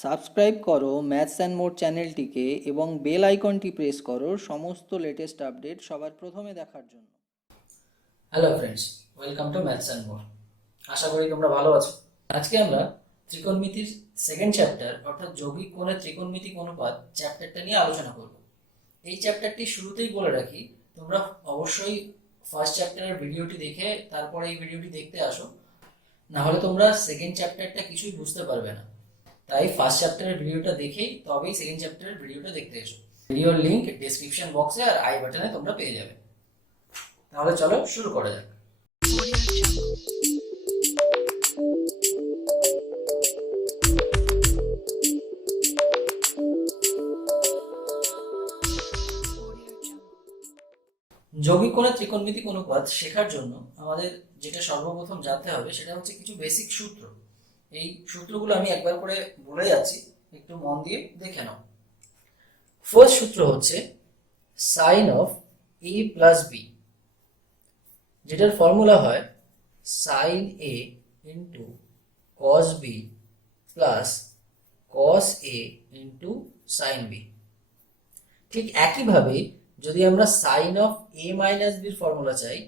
Subscribe করো maths and মোর চ্যানেলটিকে এবং বেল আইকনটি প্রেস করো সমস্ত লেটেস্ট আপডেট সবার প্রথমে দেখার জন্য। Hello friends, welcome to maths and more. আশা করি তোমরা ভালো আছো। আজকে আমরা ত্রিকোণমিতির সেকেন্ড চ্যাপ্টার অর্থাৎ যৌগিক কোণের ত্রিকোণমিতিক অনুপাত চ্যাপ্টারটা নিয়ে আলোচনা করব। এই চ্যাপ্টারটি শুরুতেই বলে রাখি, তোমরা অবশ্যই ফার্স্ট চ্যাপ্টারের ভিডিওটি দেখে তারপরে এই ভিডিওটি দেখতে আসো, না হলে তোমরা সেকেন্ড চ্যাপ্টারটা কিছুই বুঝতে পারবে না। তাই ফার্স্ট চ্যাপ্টারের ভিডিওটা দেখেই তবেই সেকেন্ড চ্যাপ্টারের ভিডিওটা দেখতে এসো। ভিডিওর লিংক ডেসক্রিপশন বক্সে আর আই বাটনে তোমরা পেয়ে যাবে। তাহলে চলো শুরু করা যাক। যৌগিক কোণের ত্রিকোণমিতিক অনুপাত শেখার জন্য আমাদের যেটা সর্বপ্রথম জানতে হবে সেটা হচ্ছে কিছু বেসিক সূত্র। এই সূত্রগুলো আমি একবার করে বলে যাচ্ছি, একটু মন দিয়ে দেখে নাও। ফার্স্ট সূত্র হচ্ছে sine of A plus B, যেটার ফর্মুলা হয় sine A into cos B plus cos A into sine B. ঠিক একইভাবে যদি আমরা সাইন অফ এ মাইনাস বির ফর্মুলা চাই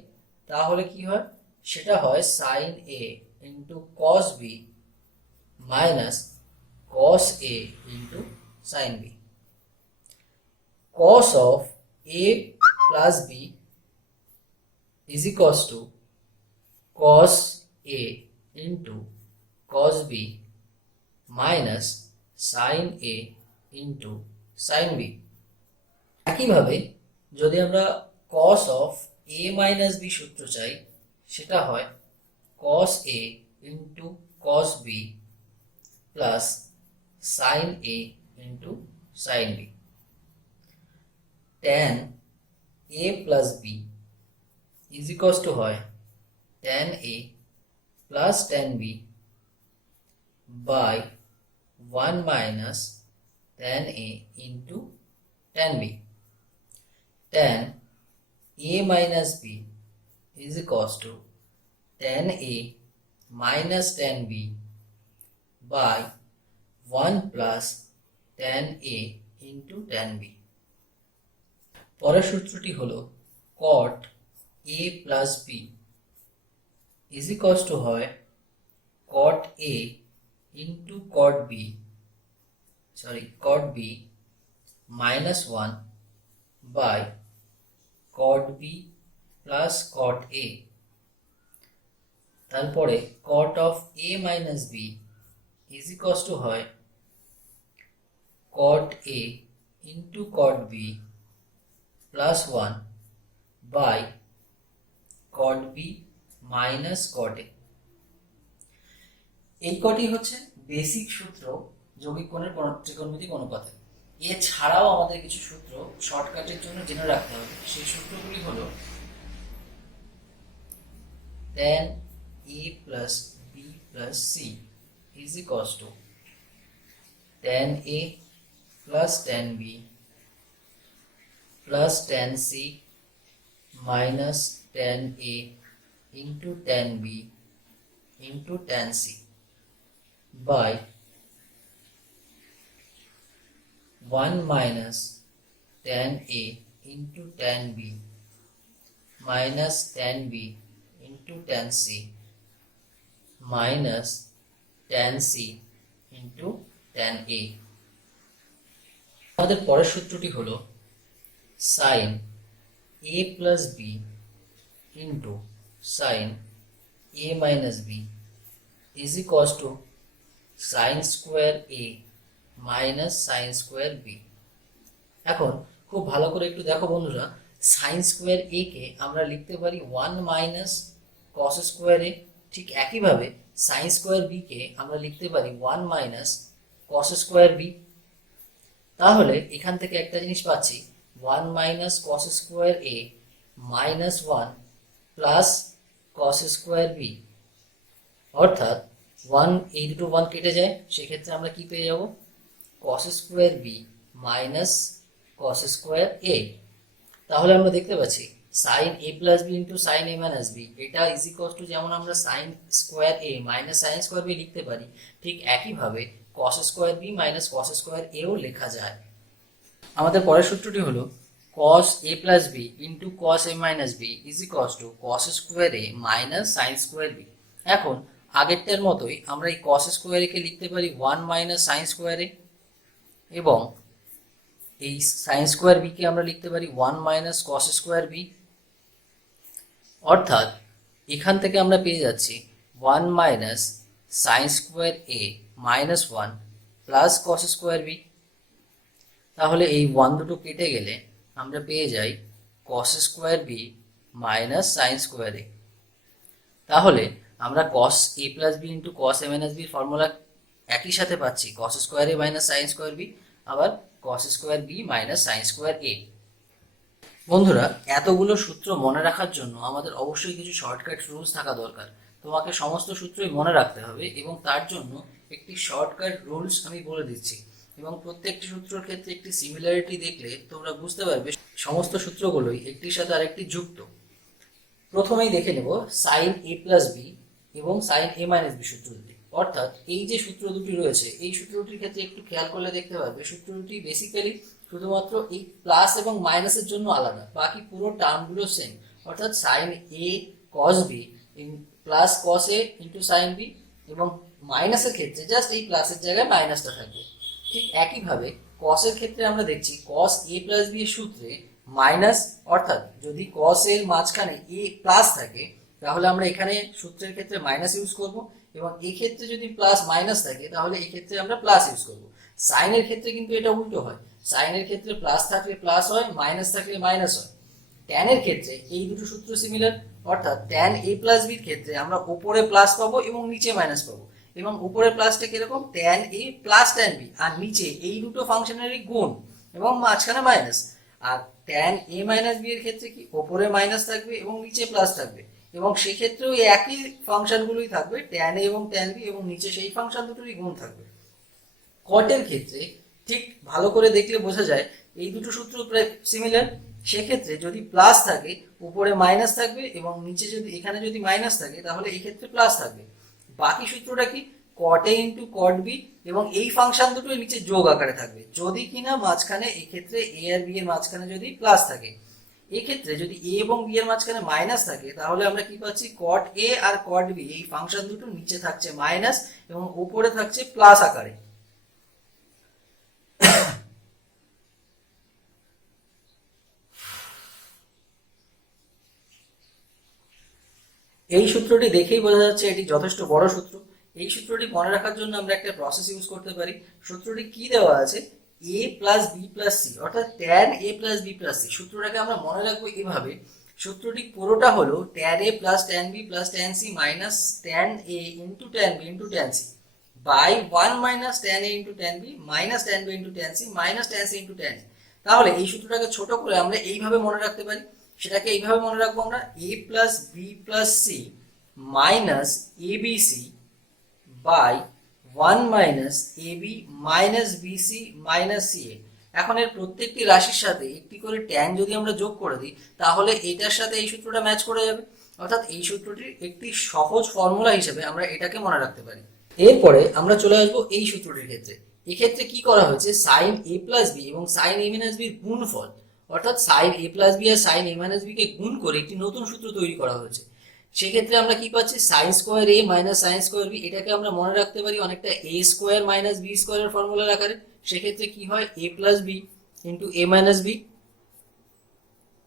তাহলে কি হয়, সেটা হয় sine A into cos B minus cos A into sine B. Cos of A plus B is equals to cos A into cos B minus sin A into sin B। একইভাবে যদি আমরা cos of A minus B সূত্র চাই সেটা হয় cos A into cos B plus sin A into sin B। tan A plus B is equals to হয় tan A plus tan B by 1 minus tan A into tan B। tan A minus B is equals to tan A minus tan B by 1 plus tan A into tan B। পরের সূত্রটি হলো cot A plus B is equals to হয় cot A into cot B minus 1 by cot B plus cot A। তারপরে cot of A minus B is equals to হয় cot A into cot B plus 1 by cot B minus cot A। এই কটি হচ্ছে basic সূত্র যৌগিক কোণের ত্রিকোণমিতিক অনুপাতে। এছাড়াও আমাদের কিছু সূত্র শর্টকাটের জন্য জেনে রাখতে হবে। সেই সূত্রগুলি হলো tan A plus B plus C is equals to tan A plus tan B plus tan C minus tan A into tan B into tan C by 1 minus tan A into tan B minus tan B into tan C minus tan C into tan A। আমাদের পরের সূত্রটি হলো sin A plus B into sin A minus B is equals to sin square A minus sin square B। এখন খুব ভালো করে একটু দেখো বন্ধুরা, sin square A কে আমরা লিখতে পারি 1 minus cos square A, ঠিক একইভাবে sin square B কে আমরা লিখতে পারি 1 minus cos square B। তাহলে এখান থেকে একটা জিনিস পাচ্ছি 1 minus cos square A minus 1 plus cos square B, অর্থাৎ 1 এই দুটো 1 কেটে যায়, সেক্ষেত্রে আমরা কি পেয়ে যাব cos square B minus cos square A। তাহলে আমরা দেখতে পাচ্ছি sine A plus B into sine A minus B, এটা ইজ ইকুয়াল টু যেমন আমরা sine square A minus sine square B লিখতে পারি, ঠিক একইভাবে cos square B minus cos square এও লেখা যায়। আমাদের পরের সূত্রটি হলো cos a plus b into cos a minus b is equals to cos square a minus sin square b। এখন আগেরটার মতোই আমরা এই cos square a কে লিখতে পারি 1 minus sin square a, এবং এই sin square b কে আমরা লিখতে পারি 1 minus cos square b। অর্থাৎ এখান থেকে আমরা পেয়ে যাচ্ছি 1 minus sin square a minus 1 plus cos square b। তাহলে এই 1 দুটো কেটে গেলে আমরা পেয়ে যাই cos square B minus sine square A. তাহলে আমরা cos a plus B into cos a minus বির ফর্মুলা একই সাথে পাচ্ছি cos square A minus sine square B, আবার cos square B minus sine square A. বন্ধুরা, এতগুলো সূত্র মনে রাখার জন্য আমাদের অবশ্যই কিছু শর্টকাট রুলস থাকা দরকার। তোমাকে সমস্ত সূত্রই মনে রাখতে হবে এবং তার জন্য একটি শর্টকাট রুলস আমি বলে দিচ্ছি, এবং প্রত্যেকটি সূত্রের ক্ষেত্রে একটি সিমিলারিটি দেখলে তোমরা বুঝতে পারবে সমস্ত সূত্রগুলোই একটির সাথে আরেকটি যুক্ত। প্রথমেই দেখে নেব সাইন এ প্লাস বি এবং সাইন এ মাইনাস বি সূত্র দুটি। অর্থাৎ এই যে সূত্র দুটি রয়েছে এই সূত্র দুটির ক্ষেত্রে একটু খেয়াল করলে দেখতে পারবে সূত্র দুটি বেসিক্যালি শুধুমাত্র এই প্লাস এবং মাইনাসের জন্য আলাদা, বাকি পুরো টার্মগুলো সেম। অর্থাৎ sine A cos B plus cos A into sine B, এবং মাইনাসের ক্ষেত্রে জাস্ট এই প্লাসের জায়গায় মাইনাসটা থাকবে। ঠিক একইভাবে কসের ক্ষেত্রে আমরা দেখছি কস এ প্লাস বি এর সূত্রে মাইনাস, অর্থাৎ যদি কস এর মাঝখানে এ প্লাস থাকে তাহলে আমরা এখানে সূত্রের ক্ষেত্রে মাইনাস ইউজ করব, এবং এই ক্ষেত্রে যদি প্লাস মাইনাস থাকে তাহলে এই ক্ষেত্রে আমরা প্লাস ইউজ করব। সাইনের ক্ষেত্রে কিন্তু এটা উল্টো হয়, সাইনের ক্ষেত্রে প্লাস থাকলে প্লাস হয়, মাইনাস থাকলে মাইনাস হয়। ট্যানের ক্ষেত্রে এই দুটো সূত্র সিমিলার, অর্থাৎ ট্যান এ প্লাস বির ক্ষেত্রে আমরা উপরে প্লাস পাবো এবং নিচে মাইনাস পাবো, এবং উপরে প্লাসটা কিরকম tan A plus tan B, আর নিচে এই দুটো ফাংশনেরই গুণ এবং মাঝখানে মাইনাস। আর ট্যান এ মাইনাস বি এর ক্ষেত্রে কি উপরে মাইনাস থাকবে এবং নিচে প্লাস থাকবে, এবং সেক্ষেত্রেও একই ফাংশনগুলোই থাকবে ট্যান এ এবং ট্যান বি, এবং নিচে সেই ফাংশন দুটোরই গুণ থাকবে। কটের ক্ষেত্রে ঠিক ভালো করে দেখলে বোঝা যায় এই দুটো সূত্র প্রায় সিমিলার। সেক্ষেত্রে যদি প্লাস থাকে উপরে মাইনাস থাকবে, এবং নিচে যদি এখানে যদি মাইনাস থাকে তাহলে এই ক্ষেত্রে প্লাস থাকবে। বাকি সূত্রটা কি কট এ ইন্টু কট বি, এবং এই ফাংশন দুটো নিচে যোগ আকারে থাকবে যদি কিনা মাঝখানে এই ক্ষেত্রে এ আর বি এর মাঝখানে যদি প্লাস থাকে। এক্ষেত্রে যদি এ এবং বি এর মাঝখানে মাইনাস থাকে তাহলে আমরা কি পাচ্ছি কট এ আর কট বি এই ফাংশন দুটো নিচে থাকছে মাইনাস এবং উপরে থাকছে প্লাস আকারে। এই সূত্রটি দেখেই বোঝা যাচ্ছে এটি যথেষ্ট বড় সূত্র। এই সূত্রটি মনে রাখার জন্য আমরা একটা প্রসেস ইউজ করতে পারি। সূত্রটি কি দেওয়া আছে, a plus B plus C, অর্থাৎ tan A plus B plus C. সূত্রটাকে আমরা মনে রাখবো এভাবে, সূত্রটি পুরোটা হলো tan A plus tan B plus tan C minus tan A into tan B into tan C by 1 minus tan A into tan B minus tan B into tan C minus tan C into tan A. তাহলে এই সূত্রটাকে ছোট করে আমরা এইভাবে মনে রাখতে পারি। সেটাকে এইভাবে মনে রাখবো আমরা a plus B plus C minus ABC by 1 minus AB minus BC minus CA. এখন এর প্রত্যেকটি রাশির সাথে একটি করে ট্যান যদি আমরা যোগ করে দিই তাহলে এটার সাথে এই সূত্রটা ম্যাচ করে যাবে। অর্থাৎ এই সূত্রটির একটি সহজ ফর্মুলা হিসেবে আমরা এটাকে মনে রাখতে পারি। এরপরে আমরা চলে আসবো এই সূত্রটির ক্ষেত্রে। এক্ষেত্রে কি করা হয়েছে, সাইন এ প্লাস বি এবং সাইন এ মাইনাস বির গুণফল, অর্থাৎ sine A plus B R sign A minus B কে গুণ করে একটি নতুন সূত্র তৈরি করা হয়েছে। সেক্ষেত্রে আমরা কি পাচ্ছি, sign square A minus sine square B, এটাকে আমরা মনে রাখতে পারি অনেকটা এ স্কোয়ার মাইনাস বি স্কোয়ারের ফর্মুলার আকারে। সেক্ষেত্রে কি হয়, A plus B into A minus B.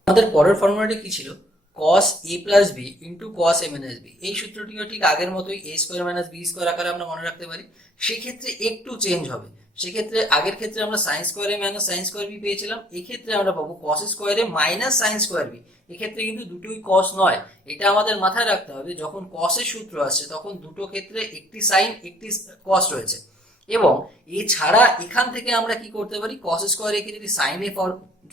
আমাদের পরের ফর্মুলাটি কি ছিল, cos a plus B into cos a minus B. এই সূত্রটিও ঠিক আগের মতোই A square minus B square আকারে আমরা মনে রাখতে পারি। সেক্ষেত্রে একটু চেঞ্জ হবে। সেক্ষেত্রে আগের ক্ষেত্রে আমরা sine square A minus sine square B পেয়েছিলাম, এক্ষেত্রে আমরা পাবো cos square A minus sine square B. এক্ষেত্রে কিন্তু দুটোই cos নয়, এটা আমাদের মাথায় রাখতে হবে। যখন cos এর সূত্র আসছে তখন দুটো ক্ষেত্রে একটি সাইন একটি cos রয়েছে, এবং এছাড়া এখান থেকে আমরা কি করতে পারি, cos স্কোয়ার এ কে যদি সাইন এ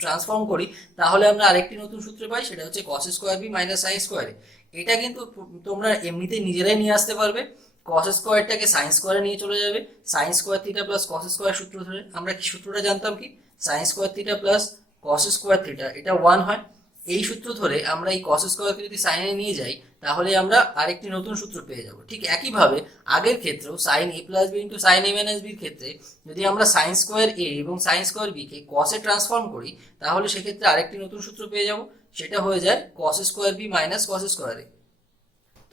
ট্রান্সফর্ম করি তাহলে আমরা আরেকটি নতুন সূত্র পাই, সেটা হচ্ছে cos square B minus sine square A. এটা কিন্তু তোমরা এমনিতেই নিজেরাই নিয়ে আসতে পারবে। cos স্কোয়ারটাকে সাইন স্কোয়ারে নিয়ে চলে যাবে, sine square theta plus cos square সূত্র ধরে। আমরা কি সূত্রটা জানতাম কি, sine square theta plus cos square theta, এটা 1 হয়। এই সূত্র ধরে আমরা এই কস স্কোয়ারকে যদি সাইনে নিয়ে যাই তাহলে আমরা আরেকটি নতুন সূত্র পেয়ে যাব। ঠিক একইভাবে আগের ক্ষেত্রেও sign A plus B into sine A minus বির ক্ষেত্রে যদি আমরা সাইন স্কোয়ার এ এবং সাইন স্কোয়ার বি কে কসে ট্রান্সফর্ম করি তাহলে সেক্ষেত্রে আরেকটি নতুন সূত্র পেয়ে যাব, সেটা হয়ে যায় cos square B minus cos square A.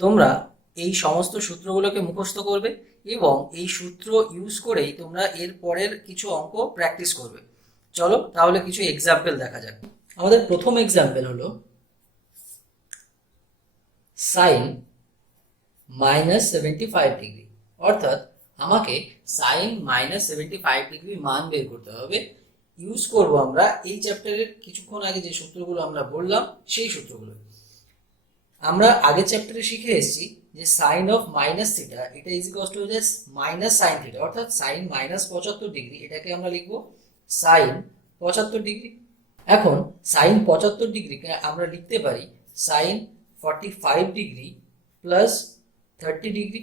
তোমরা এই সমস্ত সূত্রগুলোকে মুখস্থ করবে এবং এই সূত্র ইউজ করেই তোমরা এর পরের কিছু অঙ্ক প্র্যাকটিস করবে। চলো তাহলে কিছু এক্সাম্পল দেখা যাক। আমাদের প্রথম এক্সাম্পল হলো সাইন -75 ডিগ্রি, অর্থাৎ আমাকে সাইন -75 ডিগ্রি মান বের করতে হবে। ইউজ করব আমরা এই চ্যাপ্টারের কিছুক্ষণ আগে যে সূত্রগুলো আমরা বললাম সেই সূত্রগুলো। আমরা আগের চ্যাপ্টারে শিখে এসেছি যে সাইন অফ মাইনাস থিটা এটা is equal two minus sine theta, অর্থাৎ সাইন -75 ডিগ্রি, এটাকে আমরা লিখবো সাইন 75 ডিগ্রি। এখন সাইন 75 ডিগ্রিকে আমরা লিখতে পারি সাইন 45 ডিগ্রি প্লাস 30 ডিগ্রি,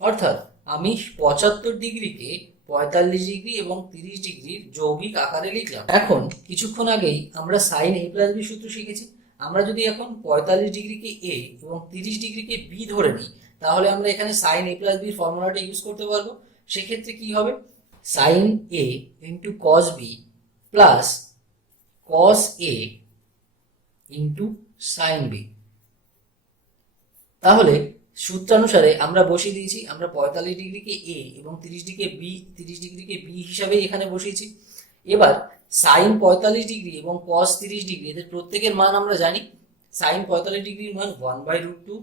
অর্থাৎ আমি 75 ডিগ্রিকে 45 ডিগ্রি এবং 30 ডিগ্রির যৌগিক আকারে লিখলাম। এখন কিছুক্ষণ আগেই আমরা সাইন এ প্লাস বি সূত্র শিখেছি। আমরা যদি এখন 45 ডিগ্রিকে এ এবং 30 ডিগ্রিকে বি ধরে নিই তাহলে আমরা এখানে সাইন এ প্লাস বির ফর্মুলাটা ইউজ করতে পারবো। সেক্ষেত্রে কি হবে, sine A into cos B plus cos A into sine B. তাহলে সূত্রানুসারে আমরা বসিয়ে দিয়েছি, আমরা 45 ডিগ্রিকে এ এবং 30 ডিগ্রিকে বি হিসাবে এখানে বসিয়েছি। এবার সাইন 45 ডিগ্রি এবং কস 30 ডিগ্রি এদের প্রত্যেকের মান আমরা জানি। সাইন 45 ডিগ্রির মান 1/√2,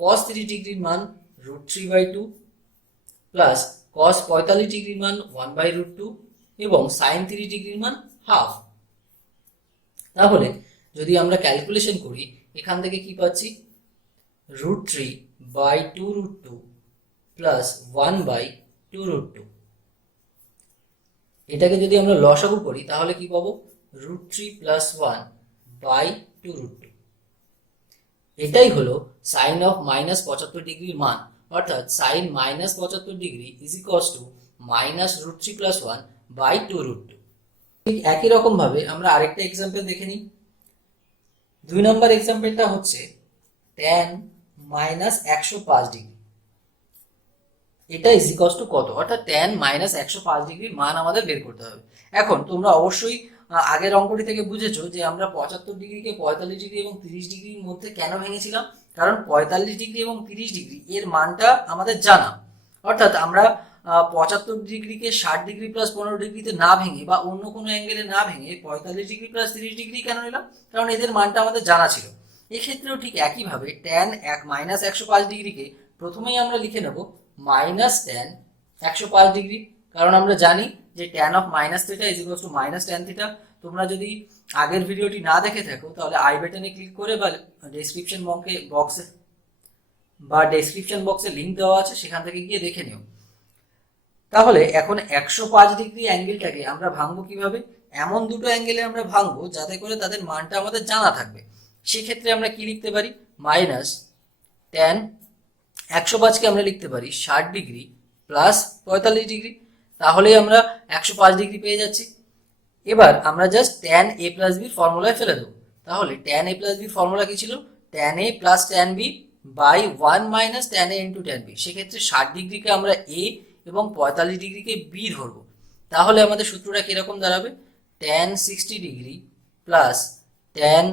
কস 30 ডিগ্রির মান √3/2 প্লাস কস 45 ডিগ্রির মান 1/√2 এবং সাইন 30 ডিগ্রির মান হাফ। তাহলে যদি আমরা ক্যালকুলেশন করি এখান থেকে কি পাচ্ছি, √3/2√2 প্লাস 1/2√2। এটাকে যদি আমরা লসাগু করি তাহলে কি পাবো, √3 প্লাস 1/2√2। এটাই হলো সাইন অফ -75 ডিগ্রির মান, অর্থাৎ sine -75 degree is equals to -√3 plus 1/2√2। ঠিক একই রকম ভাবে আমরা আরেকটা এক্সাম্পল দেখে নিই। 2 নম্বর এক্সাম্পলটা হচ্ছে tan -105 ডিগ্রি, এটা ইজ ইকুয়ালস টু কত, অর্থাৎ tan -105 ডিগ্রির মান আমাদের বের করতে হবে। এখন তোমরা অবশ্যই আগের অঙ্কটি থেকে বুঝেছো যে আমরা 75 ডিগ্রিকে 45 ডিগ্রি এবং 30 ডিগ্রির মধ্যে কেন ভেঙেছিলাম, কারণ 45 ডিগ্রি এবং 30 ডিগ্রি এর মানটা আমাদের জানা। অর্থাৎ আমরা 75 ডিগ্রিকে 60 ডিগ্রি প্লাস 15 ডিগ্রিতে না ভেঙে বা অন্য কোনো অ্যাঙ্গেলে না ভেঙে 45 ডিগ্রি প্লাস 30 ডিগ্রি কেন নিলাম, কারণ এদের মানটা আমাদের জানা ছিল। এক্ষেত্রেও ঠিক একইভাবে tan -105 ডিগ্রিকে প্রথমেই আমরা লিখে নেব -tan 105 ডিগ্রি, কারণ আমরা জানি যে tan of minus theta is equal two -tan theta. তোমরা যদি আগের ভিডিওটি না দেখে থাকো তাহলে আই বাটনে ক্লিক করে বা ডেসক্রিপশন বক্সে লিংক দেওয়া আছে, সেখান থেকে গিয়ে দেখে নিও। তাহলে এখন 105 ডিগ্রি অ্যাঙ্গেলটাকে আমরা ভাঙবো কিভাবে, এমন দুটো অ্যাঙ্গেলে আমরা ভাঙবো যাতে করে তাদের মানটা আমাদের জানা থাকবে। সেক্ষেত্রে আমরা কি লিখতে পারি, tan 105কে আমরা লিখতে পারি 60 ডিগ্রি প্লাস 45 ডিগ্রি, তাহলেই আমরা 105 ডিগ্রি পেয়ে যাচ্ছি। এবার আমরা জাস্ট tan a প্লাস বির ফর্মুলায় ফেলে দেবো। তাহলে tan a প্লাস বির ফর্মুলা কি ছিল, tan a plus tan b by 1 minus tan a into tan b। সেক্ষেত্রে 60 ডিগ্রিকে আমরা a এবং 45 ডিগ্রিকে b ধরবো। তাহলে আমাদের সূত্রটা কিরকম দাঁড়াবে, tan 60 degree plus tan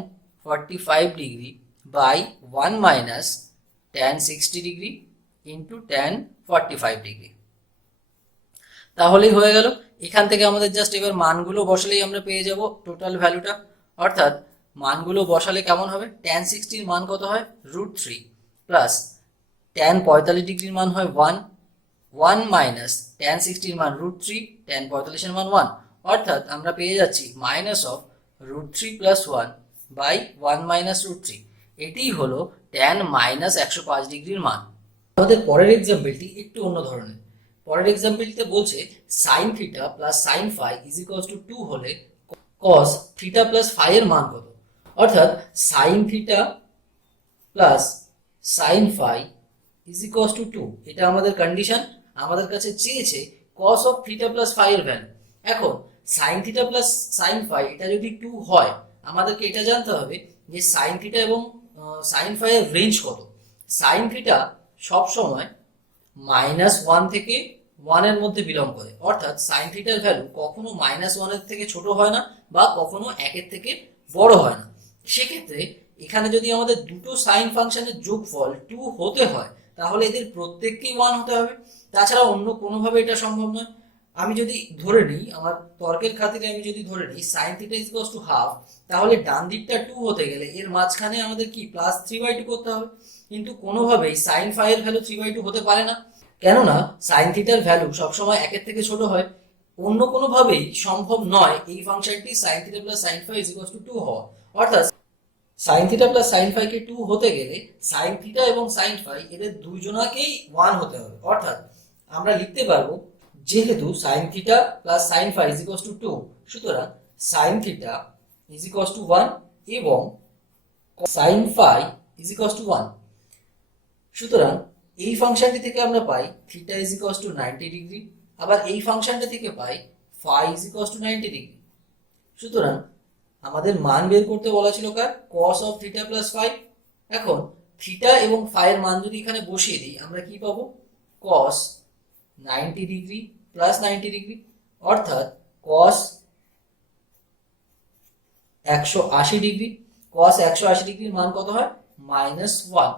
45 degree by 1 minus tan 60 degree into tan 45 degree. তাহলেই হয়ে গেল। এখান থেকে আমাদের জাস্ট এবার মানগুলো বসালেই আমরা পেয়ে যাব টোটাল ভ্যালুটা। অর্থাৎ মানগুলো বসালে কেমন হবে, tan 60 মান কত হয় √3 প্লাস tan 45 ডিগ্রির মান হয় 1 মাইনাস tan 60 মান √3, tan 45 মান 1, অর্থাৎ আমরা পেয়ে যাচ্ছি minus of √3 plus 1 by 1 minus √3। এটিই হলো tan -105 ডিগ্রির মান। আমাদের পরের এক্সাম্পলটি একটু অন্য ধরনের। পরের এক্সাম্পলটিতে বলছে sin theta plus sin phi is equals to 2 হলে cos থিটা প্লাস ফাই এর মান কত, অর্থাৎ sin theta plus sin phi is equals to 2, এটা আমাদের কন্ডিশন। আমাদের কাছে চেয়েছে cos of theta plus phi এর ভ্যালু। এখন sin theta plus sin phi এটা যদি 2 হয় আমাদেরকে এটা জানতে হবে যে সাইন থিটা এবং সাইন ফাই এর রেঞ্জ কত। সাইন থিটা সবসময় -1 থেকে 1 এর মধ্যে বিলং করে, অর্থাৎ সাইন থিটার ভ্যালু কখনো -1 এর থেকে ছোট হয় না বা কখনো 1 এর থেকে বড় হয় না। সেক্ষেত্রে এখানে যদি আমাদের দুটো সাইন ফাংশনের যোগফল 2 হতে হয় তাহলে এদের প্রত্যেককেই 1 হতে হবে, তাছাড়া অন্য কোনোভাবে এটা সম্ভব নয়। আমি যদি ধরে নিই, আমার তর্কের খাতিরে আমি যদি ধরে নিই sign theta is equals to half, তাহলে ডান দিকটা 2 হতে গেলে এর মাঝখানে আমাদের কি +3/2 করতে হবে, কিন্তু কোনোভাবেই সাইন ফাই এর ভ্যালু 3/2 হতে পারে না, কেননা সাইন থিটার ভ্যালু সবসময় 1 এর থেকে ছোট হয়। অন্য কোনোভাবেই সম্ভব নয় এই ফাংশনটি sine theta plus sine phi is equals to 2 হওয়া, অর্থাৎ sine theta plus sine phi কে 2 হতে গেলে সাইন থিটা এবং সাইন ফাই এদের দুইজনাকেই 1 হতে হবে। অর্থাৎ আমরা লিখতে পারবো যেহেতু sine theta plus sine phi is equals to 2, সুতরাং sine theta is equals to 1 এবং sine phi is equals to 1। সুতরাং এই ফাংশনটি থেকে আমরা পাই theta is equals to 90 degree, আবার এই ফাংশনটা থেকে পাই phi is equals to 90 degree. সুতরাং আমাদের মান বের করতে বলা ছিল কার, cos of theta plus phi. এখন থিটা এবং ফাই এর মান যদি এখানে বসিয়ে দিই আমরা কি পাবো, cos 90 ডিগ্রি প্লাস 90 ডিগ্রি, অর্থাৎ cos 180 ডিগ্রি। cos 180 ডিগ্রির মান কত হয়, -1।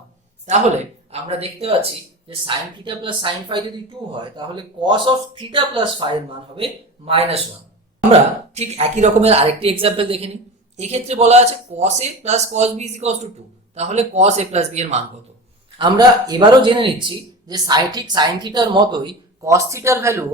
তাহলে আমরা দেখতে পাচ্ছি যে sine theta plus sine phi যদি 2 হয় তাহলে cos of theta plus phi এর মান হবে -1। আমরা ঠিক একই রকমের আরেকটি এক্সাম্পল দেখে নিই। এক্ষেত্রে বলা আছে cos a plus cos b is equals to 2, তাহলে cos a প্লাস b এর মান কত। আমরা এবারও জেনে নিচ্ছি যে সাইন থিটার মতোই cos থিটার ভ্যালু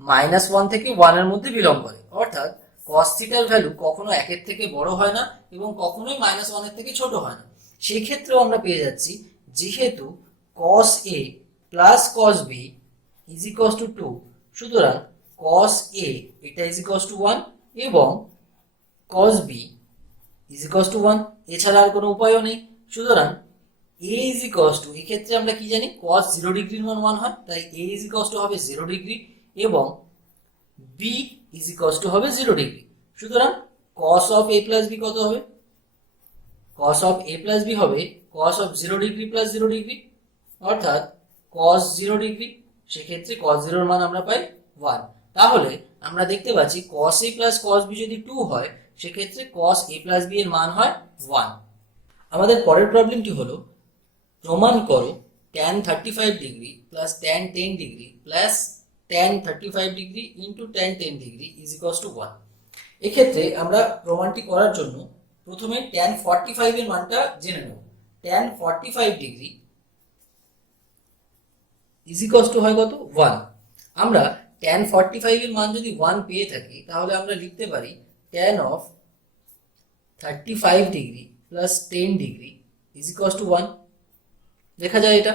-1 থেকে 1 এর মধ্যে বিলং করে, অর্থাৎ cos থিটার ভ্যালু কখনো 1 এর থেকে বড় হয় না এবং কখনোই -1 এর থেকে ছোট হয় না। সেই ক্ষেত্রেও আমরা পেয়ে যাচ্ছি যেহেতু cos a plus cos b is equals to 2, সুতরাং cos a এটা ইজ ইকুয়ালস টু 1 এবং cos b is equals to 1, এছাড়া আর কোনো উপায়ও নেই। সুতরাং a ইজ ইকুয়ালস টু, এক্ষেত্রে আমরা কি জানি cos 0 ডিগ্রির মান 1 হয়, তাই a ইজ ইকুয়ালস টু হবে 0 ডিগ্রি এবং b ইজ ইকুয়ালস টু হবে 0 ডিগ্রি। সুতরাং cos of a plus b কত হবে, cos of a plus b হবে cos of 0 degree plus 0 degree, অর্থাৎ cos 0 ডিগ্রি। সেক্ষেত্রে cos 0 এর মান আমরা পাই 1। তাহলে আমরা দেখতে পাচ্ছি cos a plus cos b যদি 2 হয় সেক্ষেত্রে cos a প্লাস b এর মান হয় 1। আমাদের পরের প্রবলেমটি হলো প্রমাণ করো tan 35 degree plus tan 10 degree plus tan 35 degree into tan 10 degree is equals to 1। এক্ষেত্রে আমরা প্রমাণটি করার জন্য প্রথমে tan 45 এর মানটা জেনে নেব। tan 45 degree is equals to হয় কত, 1। আমরা tan 45 এর মান যদি 1 পেয়ে থাকি তাহলে আমরা লিখতে পারি tan of 35 degree plus 10 degree is equals to 1। দেখা যায় এটা।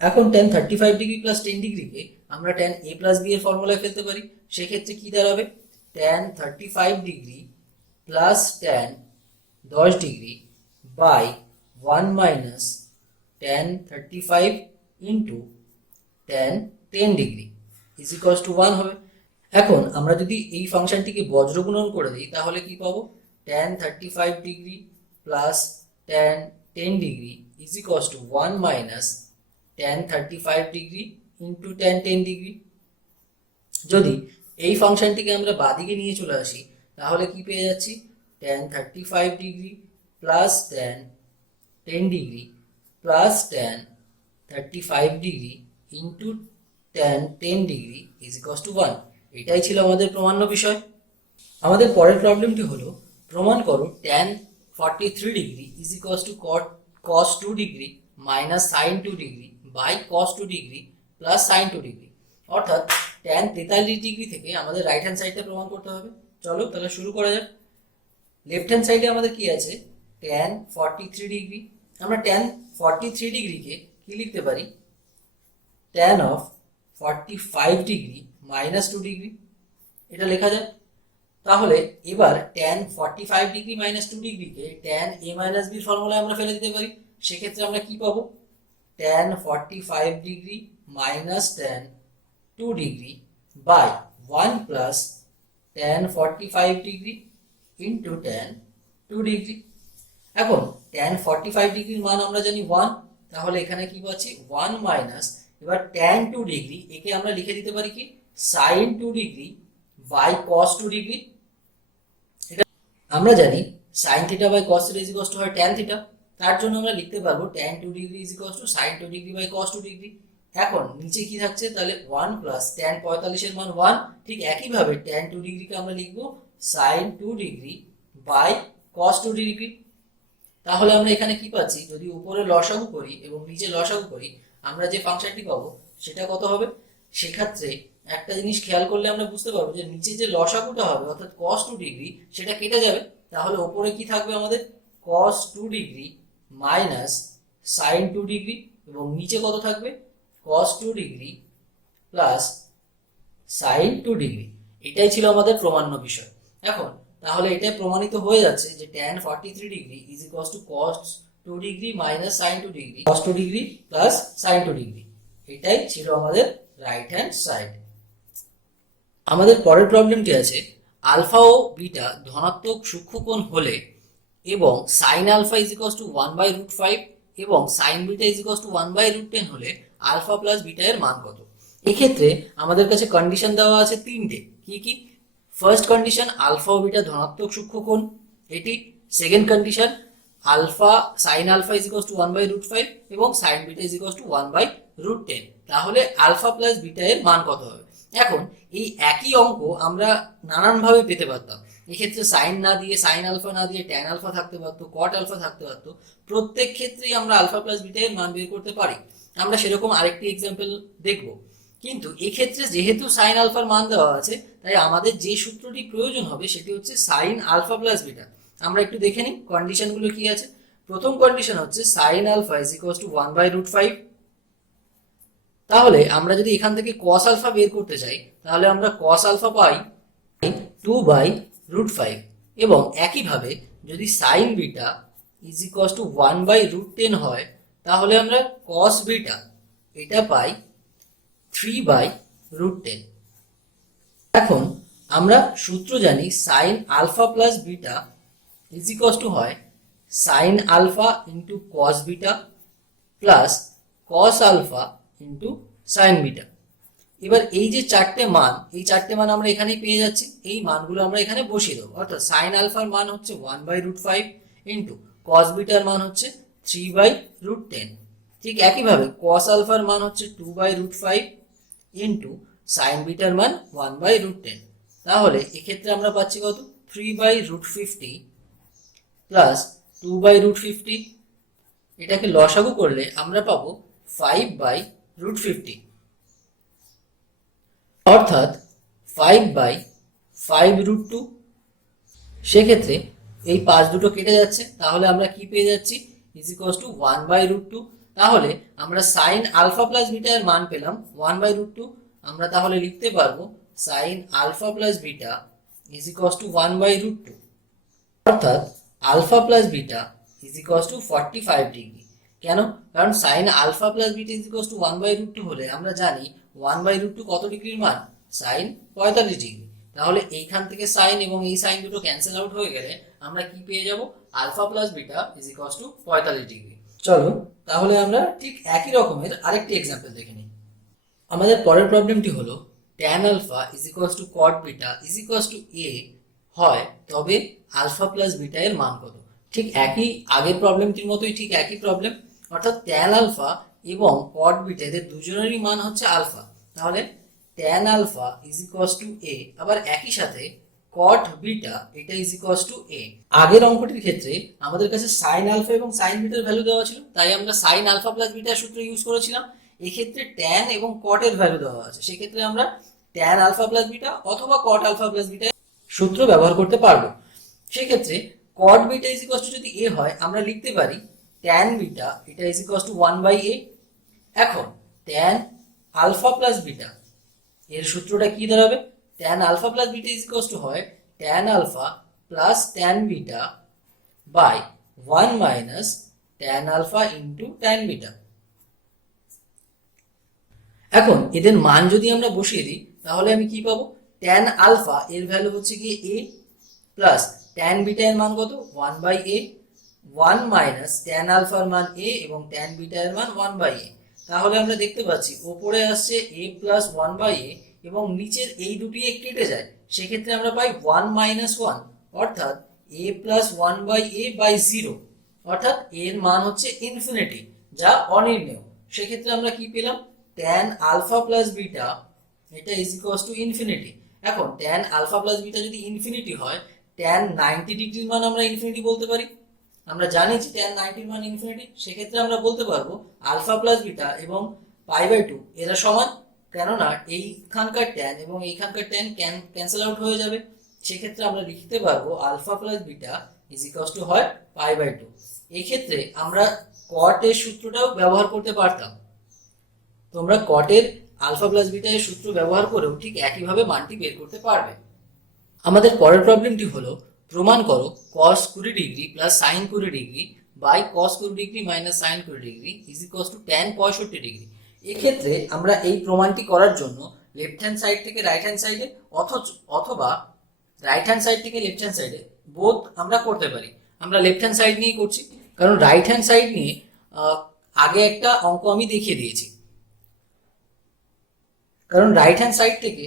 এখন tan 35 ডিগ্রি প্লাস 10 ডিগ্রিকে আমরা tan a প্লাস b এর ফর্মুলায় ফেলতে পারি। সেক্ষেত্রে কি দাঁড়াবে, tan 35 degree plus tan 10 degree by 1 minus tan 35 into tan 10 degree is equals to 1 হবে। এখন আমরা যদি এই ফাংশনটিকে বজ্রগুণন করে দিই তাহলে কি পাবো, tan 35 degree plus tan 10 degree is equals to 1 minus tan 35 degree into tan 10 degree. যদি এই ফাংশনটিকে আমরা বাদিকে নিয়ে চলে আসি তাহলে কি পেয়ে যাচ্ছি, tan 35 degree plus tan 10 degree plus tan 35 degree into tan 10 degree is equals to 1। এটাই ছিল আমাদের প্রমাণ্য বিষয়। আমাদের পরের প্রবলেমটি হলো প্রমাণ করো tan 43 degree is equals to cos 2 degree minus sin 2 degree by cos 2 degree plus sin 2 degree, অর্থাৎ tan 43 ডিগ্রি থেকে আমাদের রাইট হ্যান্ড সাইডটা প্রমাণ করতে হবে। চলো তাহলে শুরু করা যাক। লেফট হ্যান্ড সাইডে আমাদের কি আছে, tan 43 ডিগ্রি। আমরা tan 43 ডিগ্রিকে কি লিখতে পারি, tan of 45 degree minus 2 degree, এটা লেখা যায়। তাহলে এবার tan 45 degree minus 2 ডিগ্রিকে tan a minus b ফর্মুলায় আমরা ফেলে দিতে পারি। সেক্ষেত্রে আমরা কি পাবো, tan 45 degree minus tan 2 degree by 1 plus tan 45 degree into tan 2 degree. এখন tan 45 ডিগ্রির মান আমরা জানি 1, তাহলে এখানে কি পাচ্ছি 1 মাইনাস, এবার tan 2 ডিগ্রি একে আমরা লিখে দিতে পারি কি sin 2 degree by cos 2 degree. এটা আমরা জানি sin theta by cos theta equal to হয় tan থিটা, তার জন্য আমরা লিখতে পারবো tan 2 degree equal to sin 2 degree by cos 2 degree. এখন নিচে কি থাকছে, তাহলে 1 প্লাস tan 45 এর মান 1, ঠিক একইভাবে tan 2 ডিগ্রিকে আমরা লিখবো sin 2 degree by cos 2 degree. তাহলে আমরা এখানে কি পাচ্ছি, যদি উপরে লসাগু করি এবং নিচে লসাগু করি আমরা যে ফাংশনটি পাবো সেটা কত হবে। সেক্ষেত্রে একটা জিনিস খেয়াল করলে আমরা বুঝতে পারবো যে নিচে যে লসাগুটা হবে অর্থাৎ cos 2 ডিগ্রি সেটা কেটে যাবে, তাহলে উপরে কি থাকবে আমাদের cos 2 degree minus sin 2 degree, এবং নিচে কত থাকবে cos 2 degree plus sin 2 degree. এটাই ছিল আমাদের প্রমাণ্য বিষয়। এখন তাহলে এটাই প্রমাণিত হয়ে যাচ্ছে যে tan 43 degree is equal two cos 2 degree minus sin 2 degree, cos 2 degree plus sin 2 degree. এটাই ছিল আমাদের রাইট হ্যান্ড সাইড। আমাদের পরের প্রবলেমটি আছে আলফা ও বিটা ধনাত্মক সূক্ষ্মকোণ হলে এবং sin alpha is equal to 1/√5 এবং sin beta is equal to 1/√10 হলে আলফা প্লাস বিটা এর মান কত। এক্ষেত্রে আমাদের কাছে কন্ডিশন দেওয়া আছে তিনটে। কি কি? ফার্স্ট কন্ডিশন আলফা ও বিটা ধনাত্মক সূক্ষ্মকোণ, এটি। Second condition alpha sin alpha is equal to 1/√5 এবং sin beta is equal to 1/√10। তাহলে আলফা প্লাস বিটা এর মান কত হবে। এখন এই একই অঙ্ক আমরা নানান ভাবে পেতে পারতাম। এক্ষেত্রে সাইন না দিয়ে, সাইন আলফা না দিয়ে ট্যান আলফা থাকতে পারতো, কট আলফা থাকতে পারতো। প্রত্যেক ক্ষেত্রেই আমরা আলফা প্লাস বিটা এর মান বের করতে পারি। আমরা সেরকম আরেকটি এক্সাম্পল দেখব। কিন্তু এক্ষেত্রে যেহেতু সাইন আলফার মান দেওয়া আছে, তাই আমাদের যে সূত্রটি প্রয়োজন হবে সেটি হচ্ছে সাইন আলফা প্লাস বিটা। আমরা একটু দেখে নিই কন্ডিশনগুলো কি আছে। প্রথম কন্ডিশন হচ্ছে sine alpha is equal to 1/√5। তাহলে আমরা যদি এখান থেকে cos আলফা বের করতে চাই তাহলে আমরা cos আলফা পাই 2/√5, এবং একইভাবে যদি sin beta is equal to 1/√10 হয় তাহলে আমরা cos বিটা এটা পাই 3/√10। এখন আমরা সূত্র জানি sin alpha plus beta is equal to হয় sin alpha into cos beta plus cos alpha into sine beta. এবার এই যে চারটে মান, এই চারটে মান আমরা এখানেই পেয়ে যাচ্ছি। এই মানগুলো আমরা এখানে বসিয়ে দেবো। অর্থাৎ সাইন আলফার মান হচ্ছে 1/√5 ইন্টু cos বিটার মান হচ্ছে 3/√10। ঠিক একইভাবে cos আলফার মান হচ্ছে 2/√5 ইন্টু সাইন বিটার মান 1/√10। তাহলে এক্ষেত্রে আমরা পাচ্ছি কত 3/√50 প্লাস 2/√50। এটাকে লসাগু করলে আমরা পাবো 5/√50, অর্থাৎ 5/5√2। সেক্ষেত্রে এই 5 দুটো কেটে যাচ্ছে, তাহলে আমরা কি পেয়ে যাচ্ছি ইজ ইকুয়াল টু 1/√2। তাহলে আমরা সাইন আলফা প্লাস বিটা এর মান পেলাম 1/√2। আমরা তাহলে লিখতে পারবো sine alpha plus beta is equal to 1/√2, অর্থাৎ alpha plus beta is equal to 45 degree. কেন? কারণ sine alpha plus beta is equal to 1/√2 হলে আমরা জানি 1/√2 কত ডিগ্রির মান, সাইন 45 ডিগ্রি। তাহলে এইখান থেকে সাইন এবং এই সাইন দুটো ক্যান্সেল আউট হয়ে গেলে আমরা কি পেয়ে যাব, alpha plus beta is equal to 45 degree. চলো তাহলে আমরা ঠিক একই রকমের আরেকটি এক্সাম্পল দেখে নিই। আমাদের পরের প্রবলেমটি হলো tan alpha is equal to cot beta is equal to a হয় তবে আলফা প্লাস বিটা এর মান কত। ঠিক একই আগের প্রবলেমটির মতোই ঠিক একই প্রবলেম, অর্থাৎ tan আলফা এবং cot বিটা এদের দুজনেরই মান হচ্ছে আলফা। তাহলে tan alpha is equal to a, আবার একই সাথে cot বিটা এটা ইজ ইকুয়াল টু a। আগের অঙ্কটির ক্ষেত্রে আমাদের কাছে sin আলফা এবং sin বিটার ভ্যালু দেওয়া ছিল, তাই আমরা sin আলফা প্লাস বিটার সূত্র ইউজ করেছিলাম। এক্ষেত্রে tan এবং cot এর ভ্যালু দেওয়া আছে, সেক্ষেত্রে আমরা tan আলফা প্লাস বিটা অথবা cot আলফা প্লাস বিটা সূত্র ব্যবহার করতে পারবো। সেক্ষেত্রে cot beta is equal two যদি a হয় আমরা লিখতে পারি tan বিটা এটা ইজ ইকুয়াল টু 1/a। এখন tan আলফা প্লাস বিটা এর সূত্রটা কি দাঁড়াবে, tan alpha plus beta is equal to হয় tan alpha plus tan beta by 1 minus tan alpha into tan beta. এখন এদের মান যদি আমরা বসিয়ে দিই তাহলে আমি কি পাবো, tan আলফা এর ভ্যালু হচ্ছে কি a, প্লাস ট্যান বিটা এর মান কত 1/a, 1 মাইনাস ট্যান আলফার মান a এবং ট্যান বিটা এর মান 1/a। তাহলে আমরা দেখতে পাচ্ছি ওপরে আসছে a প্লাস 1/a এবং নিচের এই দুটি কেটে যায়, সেক্ষেত্রে আমরা পাই 1 মাইনাস 1, অর্থাৎ a প্লাস 1/a বাই 0, অর্থাৎ এর মান হচ্ছে ইনফিনিটি, যা অনির্ণেয়। সেক্ষেত্রে আমরা কি পেলাম, ট্যান আলফা প্লাস বিটা এটা ইজ ইকুয়ালস টু ইনফিনিটি। এখন ট্যান আলফা প্লাস বিটা যদি ইনফিনিটি হয়, ট্যান 90 ডিগ্রির মান আমরা ইনফিনিটি বলতে পারি। আমরা জানি যে ট্যান 90 মান ইনফিনিটি, সেক্ষেত্রে আমরা বলতে পারবো আলফা প্লাস বিটা এবং π/2 এরা সমান, কেননা এইখানকার ট্যান এবং এইখানকার ট্যান ক্যান্সেল আউট হয়ে যাবে। সেক্ষেত্রে আমরা লিখতে পারবো alpha plus beta is equals to হয় π/2। এই ক্ষেত্রে আমরা কট এর সূত্রটাও ব্যবহার করতে পারতাম। তোমরা কটের আলফা প্লাস বিটা এর সূত্র ব্যবহার করেও ঠিক একইভাবে মানটি বের করতে পারবে। আমাদের পরের প্রবলেমটি হলো প্রমাণ করো cos 20 degree plus sin 20 degree by cos 20 degree minus sin 20 degree is equals to tan 65 degree. এক্ষেত্রে আমরা এই প্রমাণটি করার জন্য লেফট হ্যান্ড সাইড থেকে রাইট হ্যান্ড সাইডে অথবা রাইট হ্যান্ড সাইড থেকে লেফট হ্যান্ড সাইডে বোথ আমরা করতে পারি। আমরা লেফট হ্যান্ড সাইড নিয়ে করছি, কারণ রাইট হ্যান্ড সাইড নিয়ে আগে একটা অঙ্ক আমি দেখিয়ে দিয়েছি। কারণ রাইট হ্যান্ড সাইড থেকে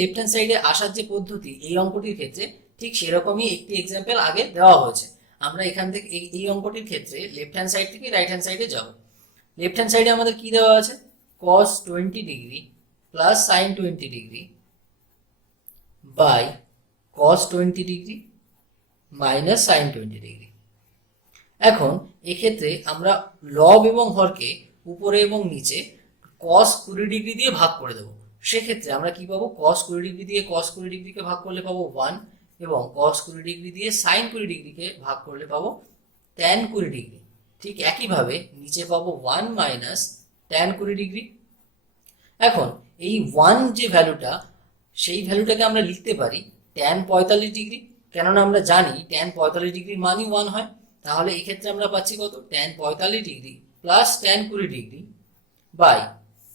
লেফট হ্যান্ড সাইডে আসার যে পদ্ধতি এই অঙ্কটির ক্ষেত্রে ঠিক সেরকমই একটি এক্সাম্পল আগে দেওয়া হয়েছে। আমরা এখান থেকে এই অঙ্কটির ক্ষেত্রে লেফট হ্যান্ড সাইড থেকে রাইট হ্যান্ড সাইডে যাব। লেফট হ্যান্ড সাইডে আমাদের কি দেওয়া আছে, cos 20 degree plus sin 20 degree by cos 20 degree minus sin 20 degree. এখন এক্ষেত্রে আমরা লব এবং হরকে উপরে এবং নিচে cos 20 ডিগ্রি দিয়ে ভাগ করে দেবো। সেক্ষেত্রে আমরা কি পাবো, cos 20 ডিগ্রি দিয়ে cos 20 ডিগ্রিকে ভাগ করলে পাবো 1 এবং cos 20 ডিগ্রি দিয়ে sin 20 ডিগ্রিকে ভাগ করলে পাবো tan 20 ডিগ্রি। ঠিক একইভাবে নিচে পাবো 1 মাইনাস tan 20 ডিগ্রি। এখন এই 1 যে ভ্যালুটা, সেই ভ্যালুটাকে আমরা লিখতে পারি tan 45 ডিগ্রি, কেননা আমরা জানি tan 45 ডিগ্রির মানই 1 হয়। তাহলে এক্ষেত্রে আমরা পাচ্ছি কত, tan 45 degree plus tan 20 degree by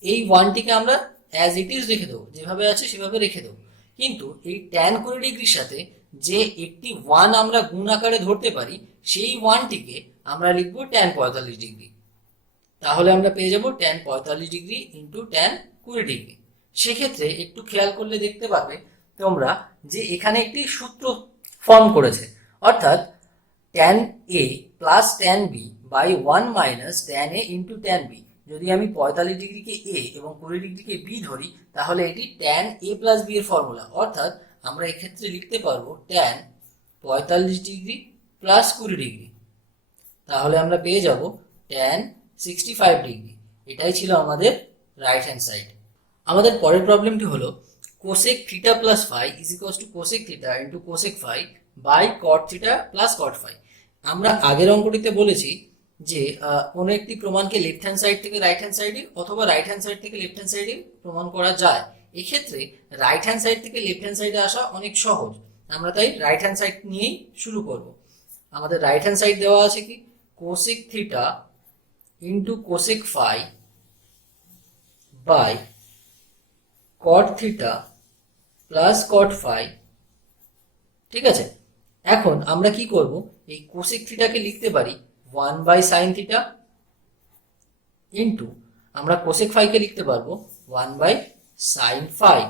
এই 1টিকে আমরা অ্যাজ ইট ইজ রেখে দেবো, যেভাবে আছে সেভাবে রেখে দেবো। কিন্তু এই tan 20 ডিগ্রির সাথে যে একটি 1 আমরা গুণ আকারে ধরতে পারি, সেই 1টিকে আমরা লিখবো tan 45 ডিগ্রি। তাহলে আমরা পেয়ে যাব tan 45 degree into tan 20 degree. সেক্ষেত্রে একটু খেয়াল করলে দেখতে পাবে তোমরা যে এখানে একটি সূত্র ফর্ম করেছে, অর্থাৎ tan a plus tan b by 1 minus tan a into tan b। যদি আমি 45 ডিগ্রিকে a এবং 20 ডিগ্রিকে b ধরি, তাহলে এটি tan a প্লাস b এর ফর্মুলা, অর্থাৎ আমরা এক্ষেত্রে লিখতে পারবো tan 45 ডিগ্রি প্লাস 20 ডিগ্রি। তাহলে আমরা পেয়ে যাব tan 65 ডিগ্রি। এটাই ছিল আমাদের রাইট হ্যান্ড সাইড। আমাদের পরের প্রবলেমটি হলো cosec theta plus phi is equals to cosec theta into cosec phi by cot theta plus cot phi. আমরা আগের অঙ্কটিতে বলেছি যে কোনো একটি প্রমাণকে লেফট হ্যান্ড সাইড থেকে রাইট হ্যান্ড সাইডে অথবা রাইট হ্যান্ড সাইড থেকে লেফট হ্যান্ড সাইডে প্রমাণ করা যায়। এক্ষেত্রে রাইট হ্যান্ড সাইড থেকে লেফট হ্যান্ড সাইডে আসা অনেক সহজ, আমরা তাই রাইট হ্যান্ড সাইড নিয়েই শুরু করব। আমাদের রাইট হ্যান্ড সাইড দেওয়া আছে কি, cosec theta into cosec phi by cot theta plus cot phi. ঠিক আছে, এখন আমরা কি করব, এই cosec থিটাকে লিখতে পারি 1 বাই sin থিটা ইন্টু আমরা cosec ফাইকে লিখতে পারবো 1 বাই sin ফাই।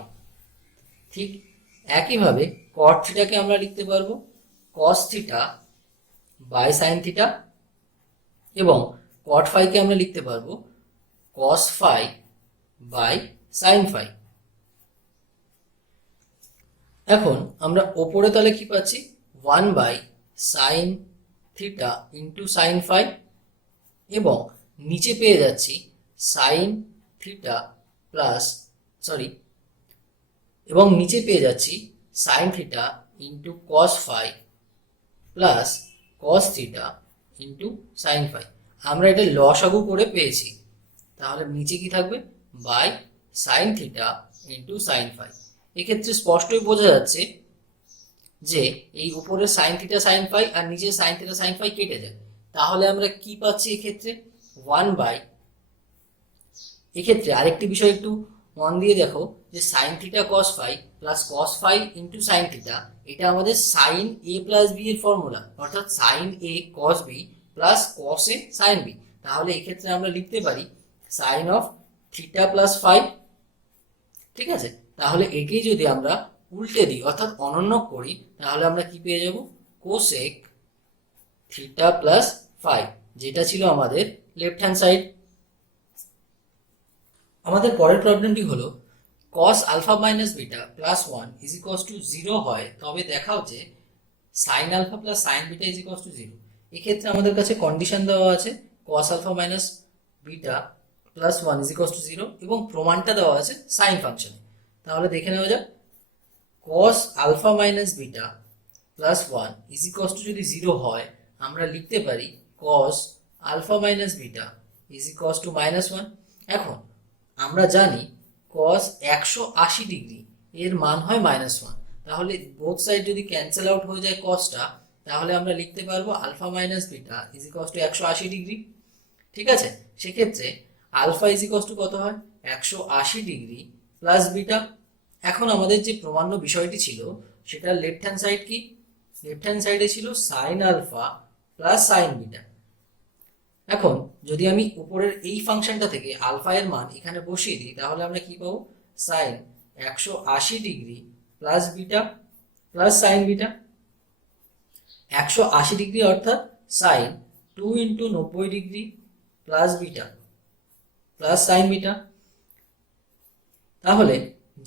ঠিক একইভাবে cot থিটাকে আমরা লিখতে পারবো cos theta by sin theta এবং cot ফাইকে আমরা লিখতে পারবো cos phi by sin phi. এখন আমরা ওপরে তাহলে কি পাচ্ছি, 1 by sin theta into sin phi এবং নিচে পেয়ে যাচ্ছি sin থিটা প্লাস নিচে পেয়ে যাচ্ছি sin theta into cos phi plus cos theta into sin phi. আমরা এটা লসাগু করে পেয়েছি, তাহলে নিচে কি থাকবে, by sin theta into sin phi. এক্ষেত্রে স্পষ্টই বোঝা যাচ্ছে যে এই উপরে sin থিটা sin ফাই আর নিচে sin থিটা sin ফাই কেটে যায়, তাহলে আমরা কি পাচ্ছি এক্ষেত্রে 1 বাই, এক্ষেত্রে আরেকটি বিষয় একটু মন দিয়ে দেখো যে sine theta cos phi plus cos phi into sine theta, এটা আমাদের সাইন এ প্লাস বি এর ফর্মুলা, অর্থাৎ sine A cos B plus cos A sine B. তাহলে এক্ষেত্রে আমরা লিখতে পারি sine of theta plus phi. ঠিক আছে, তাহলে একেই যদি আমরা উল্টে দিই অর্থাৎ অনন্য করি, তাহলে আমরা কি পেয়ে যাব কোসেক থিটা প্লাস ফাই, যেটা ছিল আমাদের লেফট হ্যান্ড সাইড। আমাদের পরের প্রবলেমটি হলো cos alpha minus beta plus 1 is equals to 0 হয় তবে দেখাও যে sin alpha plus sin beta is equals to 0। এক্ষেত্রে আমাদের কাছে কন্ডিশন দেওয়া আছে cos alpha minus beta plus 1 is equals to 0 এবং প্রমাণটা দেওয়া আছে সাইন ফাংশনে। তাহলে দেখে নেওয়া যাক, cos alpha minus beta plus 1 is equals to যদি 0 হয় আমরা লিখতে পারি cos alpha minus beta is equals to -1। এখন আমরা জানি cos 180 ডিগ্রি এর মান হয় -1, তাহলে বোথ সাইড যদি ক্যান্সেল আউট হয়ে যায় cosটা, তাহলে আমরা লিখতে পারবো alpha minus beta is equals to 180 degree. ঠিক আছে, সেক্ষেত্রে আলফা ইজ ইকুয়ালস টু কত হয় 180 ডিগ্রি প্লাস বিটা। এখন আমাদের যে প্রমাণ্য বিষয়টি ছিল সেটা লেফট হ্যান্ড সাইড কি, লেফট হ্যান্ড সাইডে ছিল sine alpha plus sine beta. এখন যদি আমি উপরের এই ফাংশনটা থেকে আলফা এর মান এখানে বসিয়ে দিই, তাহলে আমরা কি পাবো sine 180 degree plus beta plus sine beta. 180 degree অর্থাৎ sine 2 into 90 degree plus beta plus sine beta. তাহলে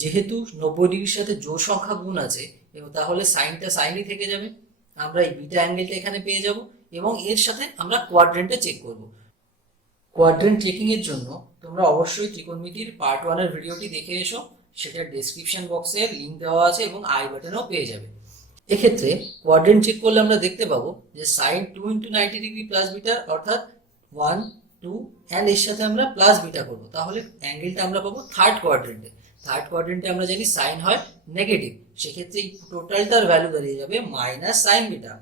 যেহেতু 90 ডিগ্রির সাথে জোড় সংখ্যা গুণ আছে এবং তাহলে সাইনটা সাইনই থেকে যাবে, আমরা এই বিটা অ্যাঙ্গেলটা এখানে পেয়ে যাব এবং এর সাথে আমরা কোয়াড্রেন্টটা চেক করব। কোয়াড্রেন্ট চেকিং এর জন্য তোমরা অবশ্যই ত্রিকোণমিতির পার্ট 1 এর ভিডিওটি দেখে এসো, সেটার ডেসক্রিপশন বক্সে লিংক দেওয়া আছে এবং আই বাটনেও পেয়ে যাবে। এক্ষেত্রে কোয়াড্রেন্ট চেক করলে আমরা দেখতে পাবো যে sine 2 into 90 degree plus beta অর্থাৎ 1 2 অ্যান্ড এর সাথে আমরা প্লাস বিটা করবো, তাহলে অ্যাঙ্গেলটা আমরা পাবো থার্ড কোয়াড্রেন্টে। থার্ড কোয়াড্রেন্টে আমরা জানি সাইন হয় নেগেটিভ, সেক্ষেত্রে এই টোটালটার ভ্যালু দাঁড়িয়ে যাবে মাইনাস সাইন বিটা,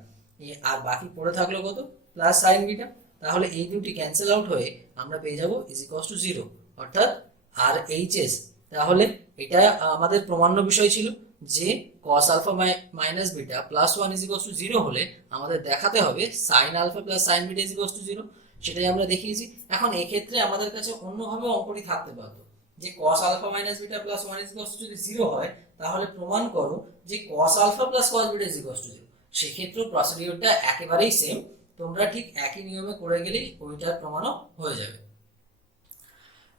আর বাকি পড়ে থাকলো কত প্লাস সাইন বিটা। তাহলে এই দুটি ক্যান্সেল আউট হয়ে আমরা পেয়ে যাব ইজ ইকুয়ালস টু 0 অর্থাৎ আর এইচ এস। তাহলে এটা আমাদের প্রমাণ্য বিষয় ছিল যে cos alpha minus beta plus 1 is equals to 0 হলে আমাদের দেখাতে হবে sin alpha plus sin beta is equals to 0, সেটাই আমরা দেখিয়েছি। এখন এই ক্ষেত্রে আমাদের কাছে অন্যভাবে অঙ্কটি থাকতে পারতো যে cos alpha minus beta plus 1 is equals to যদি 0 হয় তাহলে প্রমাণ করো যে cos alpha plus cos beta is equals to 0। সেক্ষেত্রে প্রসিডিউরটা একেবারেই সেম, তোমরা ঠিক একই নিয়মে করে গেলেই ওইটার প্রমাণও হয়ে যাবে।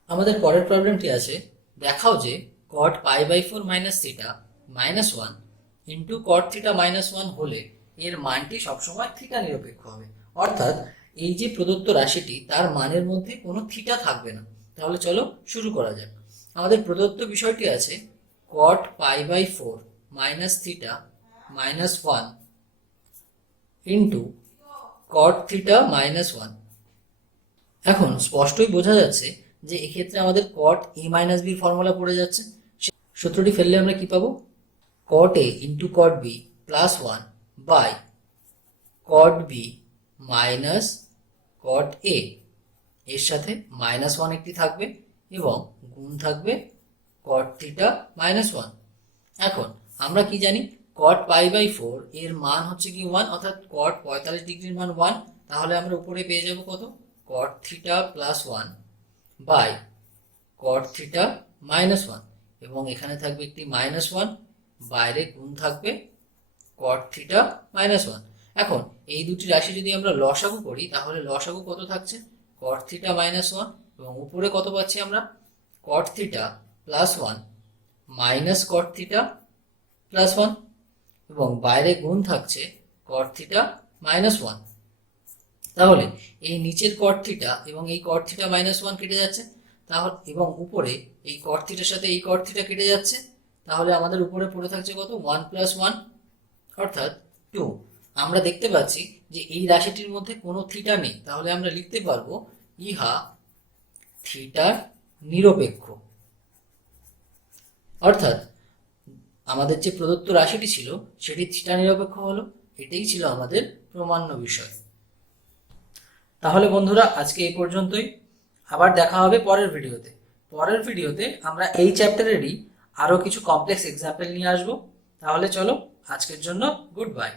আমাদের পরের প্রবলেমটি আছে, দেখাও যে cot pi by 4 minus theta minus 1 into cot theta minus 1 হলে এর মানটি সবসময় থিটা নিরপেক্ষ হবে, অর্থাৎ এই যে প্রদত্ত রাশিটি তার মানের মধ্যে কোনো থিটা থাকবে না। তাহলে চলো শুরু করা যাক। আমাদের প্রদত্ত বিষয়টি আছে cot pi by 4 minus theta minus 1 into cot theta minus 1। এখন স্পষ্টই বোঝা যাচ্ছে যে এক্ষেত্রে আমাদের cot a মাইনাস বির ফর্মুলা পড়ে যাচ্ছে। সূত্রটি ফেললে আমরা কি পাবো cot a into cot b plus 1 by cot b minus cot a, এর সাথে মাইনাস 1 একটি থাকবে এবং গুণ থাকবে cot থিটা মাইনাস 1। এখন আমরা কি জানি cot পাই বাই 4 এর মান হচ্ছে কি 1, অর্থাৎ cot 45 ডিগ্রির মান 1, তাহলে আমরা উপরে পেয়ে যাব কত cot theta plus 1 by cot theta minus 1 এবং এখানে থাকবে একটি মাইনাস 1, বাইরে গুণ থাকবে cot থিটা মাইনাস 1। এখন এই দুটি রাশি যদি আমরা লসাগু করি তাহলে লসাগু কত থাকছে cot থিটা মাইনাস 1 এবং উপরে কত পাচ্ছি আমরা cot theta plus 1 minus cot theta plus 1 এবং বাইরে গুণ থাকছে cot থিটা মাইনাস 1। তাহলে এই নিচের cot থিটা এবং এই cot থিটা মাইনাস 1 কেটে যাচ্ছে, তাহলে এবং উপরে এই cot থিটার সাথে এই cot থিটা কেটে যাচ্ছে, তাহলে আমাদের উপরে পড়ে থাকছে কত 1 প্লাস 1 অর্থাৎ 2। আমরা দেখতে পাচ্ছি যে এই রাশিটির মধ্যে কোনো থিটা নেই, তাহলে আমরা লিখতে পারবো ইহা থিটার নিরপেক্ষ। অর্থাৎ আমাদের যে প্রদত্ত রাশিটি ছিল সেটি থিটা নিরপেক্ষ হলো, এটাই ছিল আমাদের প্রমাণ্য বিষয়। তাহলে বন্ধুরা আজকে এই পর্যন্তই, আবার দেখা হবে পরের ভিডিওতে। পরের ভিডিওতে আমরা এই চ্যাপ্টারেরই আরো কিছু কমপ্লেক্স এক্সাম্পল নিয়ে আসবো। তাহলে চলো, আজকের জন্য গুড বাই।